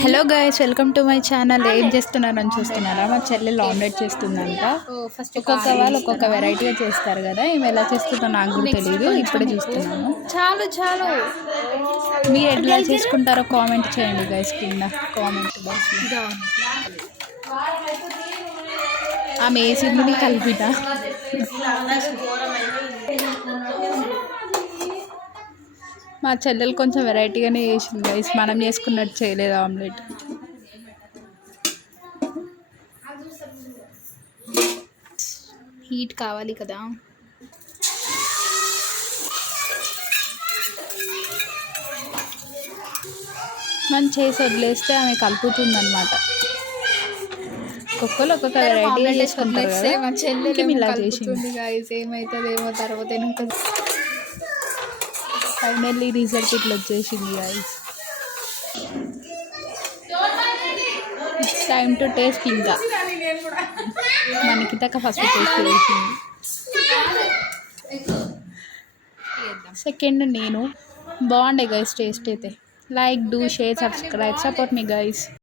Hello guys, welcome to my channel. ఏం చేస్తున్నారని చూస్తున్నారా? మా చెల్లెలు ఆమ్లెట్ చేస్తుందంట. ఒక్కొక్క వాళ్ళు ఒక్కొక్క వెరైటీగా చేస్తారు కదా. ఈమె ఎలా చేస్తుందో నాకు కూడా తెలియదు, ఇప్పుడే చూస్తున్నాను. చాలు మీరు ఎట్లా చేసుకుంటారో కామెంట్ చేయండి గైస్, కింద కామెంట్ బాక్స్లో. ఆమె వేసింది కలిపిట. మా చెల్లెలు కొంచెం వెరైటీగానే చేసింది గైస్, మనం చేసుకున్నట్టు చేయలేదు ఆమ్లెట్. హీట్ కావాలి కదా. మనం చేసి వదిలేస్తే ఆమె కలుపుతుందన్నమాట. ఒక్కొక్కరు ఒక్కొక్క వెరైటీ చేసుకుంటారు కదా. మా చెల్లెలు ఇలా చేసింది గైస్, ఏమవుతుందేమో తర్వాత. ఫైనల్లీ రిజల్ట్ ఇట్లా వచ్చేసింది guys. It's time to taste. ఇంకా మనకి దాకా ఫస్ట్ టేస్ట్ చేసింది, సెకండ్ నేను. బాగుండే గైస్ టేస్ట్ అయితే. Like, do, share, subscribe, support me guys.